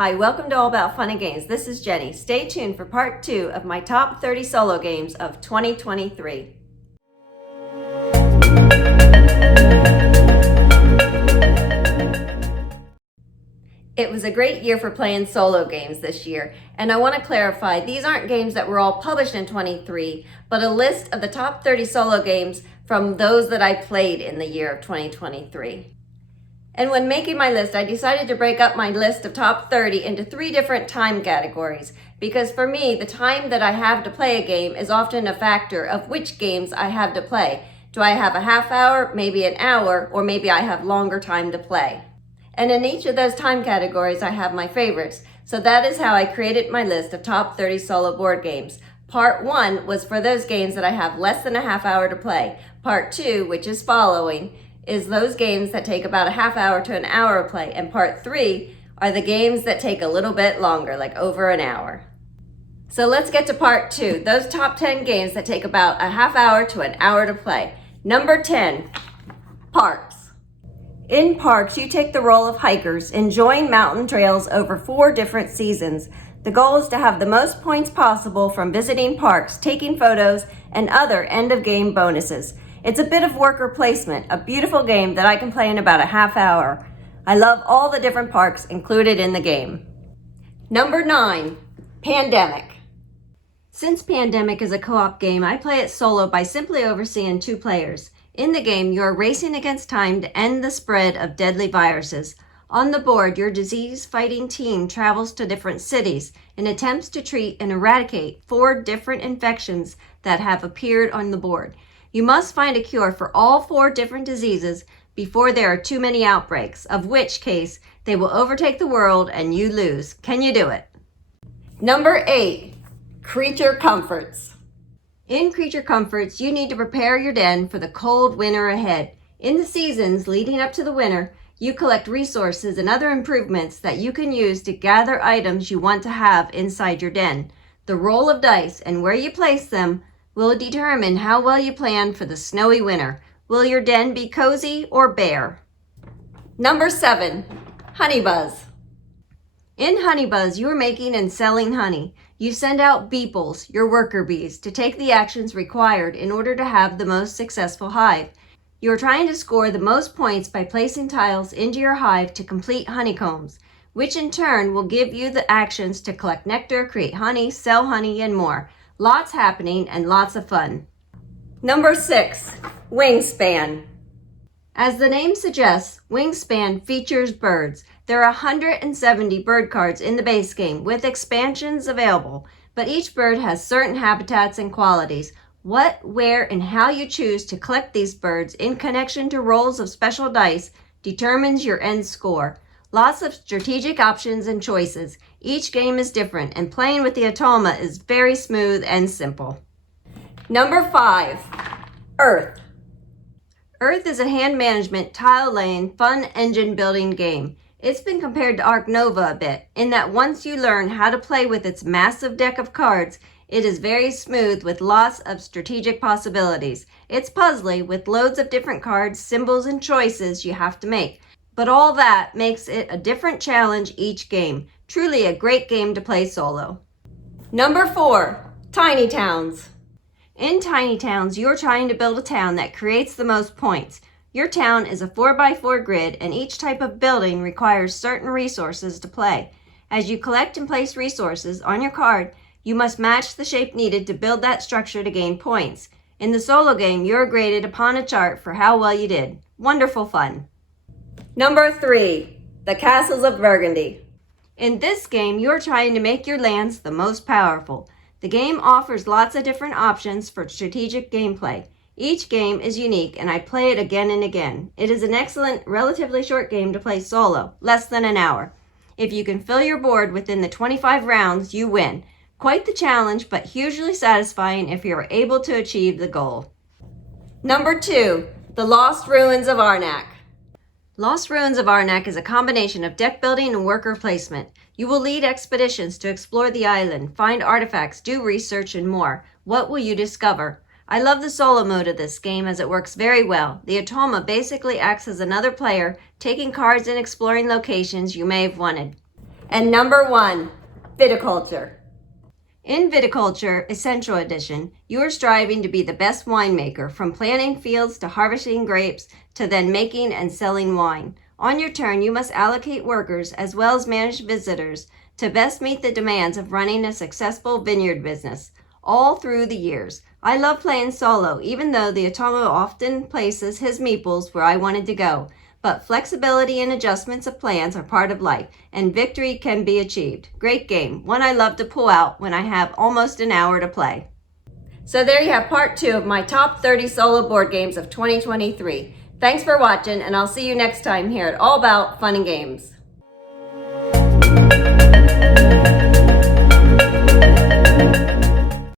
Hi, welcome to All About Fun and Games. This is Jenny. Stay tuned for part 2 of my top 30 solo games of 2023. It was a great year for playing solo games this year, and I want to clarify, these aren't games that were all published in 23, but a list of the top 30 solo games from those that I played in the year of 2023. And when making my list, I decided to break up my list of top 30 into 3 different time categories, because for me, the time that I have to play a game is often a factor of which games I have to play. Do I have a half hour, maybe an hour, or maybe I have longer time to play? And in each of those time categories, I have my favorites. So that is how I created my list of top 30 solo board games. Part 1 was for those games that I have less than a half hour to play. Part 2, which is following, is those games that take about a half hour to an hour to play. And part 3 are the games that take a little bit longer, like over an hour. So let's get to part 2, those top 10 games that take about a half hour to an hour to play. Number 10, Parks. In parks, you take the role of hikers, enjoying mountain trails over 4 different seasons. The goal is to have the most points possible from visiting parks, taking photos, and other end-of-game bonuses. It's a bit of worker placement, a beautiful game that I can play in about a half hour. I love all the different parks included in the game. Number 9, Pandemic. Since Pandemic is a co-op game, I play it solo by simply overseeing 2 players. In the game, you are racing against time to end the spread of deadly viruses. On the board, your disease-fighting team travels to different cities and attempts to treat and eradicate 4 different infections that have appeared on the board. You must find a cure for all 4 different diseases before there are too many outbreaks, of which case they will overtake the world and you lose. Can you do it? Number 8, Creature Comforts. In Creature Comforts, you need to prepare your den for the cold winter ahead. In the seasons leading up to the winter, you collect resources and other improvements that you can use to gather items you want to have inside your den. The roll of dice and where you place them will determine how well you plan for the snowy winter. Will your den be cozy or bare? Number 7, Honey Buzz. In Honey Buzz, you are making and selling honey. You send out beeples, your worker bees, to take the actions required in order to have the most successful hive. You are trying to score the most points by placing tiles into your hive to complete honeycombs, which in turn will give you the actions to collect nectar, create honey, sell honey, and more. Lots happening and lots of fun. Number 6, Wingspan. As the name suggests, Wingspan features birds. There are 170 bird cards in the base game with expansions available, but each bird has certain habitats and qualities. What, where, and how you choose to collect these birds in connection to rolls of special dice determines your end score. Lots of strategic options and choices. Each game is different, and playing with the Atoma is very smooth and simple. Number 5, Earth. Earth is a hand management, tile laying, fun engine building game. It's been compared to Ark Nova a bit, in that once you learn how to play with its massive deck of cards, it is very smooth with lots of strategic possibilities. It's puzzly with loads of different cards, symbols, and choices you have to make. But all that makes it a different challenge each game. Truly a great game to play solo. Number 4, Tiny Towns. In Tiny Towns, you're trying to build a town that creates the most points. Your town is a 4x4 grid, and each type of building requires certain resources to play. As you collect and place resources on your card, you must match the shape needed to build that structure to gain points. In the solo game, you're graded upon a chart for how well you did. Wonderful fun. Number 3, the Castles of Burgundy. In this game, you're trying to make your lands the most powerful. The game offers lots of different options for strategic gameplay. Each game is unique, and I play it again and again. It is an excellent, relatively short game to play solo, less than an hour. If you can fill your board within the 25 rounds, you win. Quite the challenge, but hugely satisfying if you are able to achieve the goal. Number 2, the Lost Ruins of Arnac. Lost Ruins of Arnac is a combination of deck building and worker placement. You will lead expeditions to explore the island, find artifacts, do research, and more. What will you discover? I love the solo mode of this game as it works very well. The Atoma basically acts as another player, taking cards and exploring locations you may have wanted. And number 1, Viticulture. In Viticulture Essential Edition, you are striving to be the best winemaker, from planting fields to harvesting grapes to then making and selling wine. On your turn, you must allocate workers as well as manage visitors to best meet the demands of running a successful vineyard business all through the years. I love playing solo, even though the Atomo often places his meeples where I wanted to go. But flexibility and adjustments of plans are part of life, and victory can be achieved. Great game, one I love to pull out when I have almost an hour to play. So there you have part 2 of my top 30 solo board games of 2023. Thanks for watching, and I'll see you next time here at All About Fun and Games.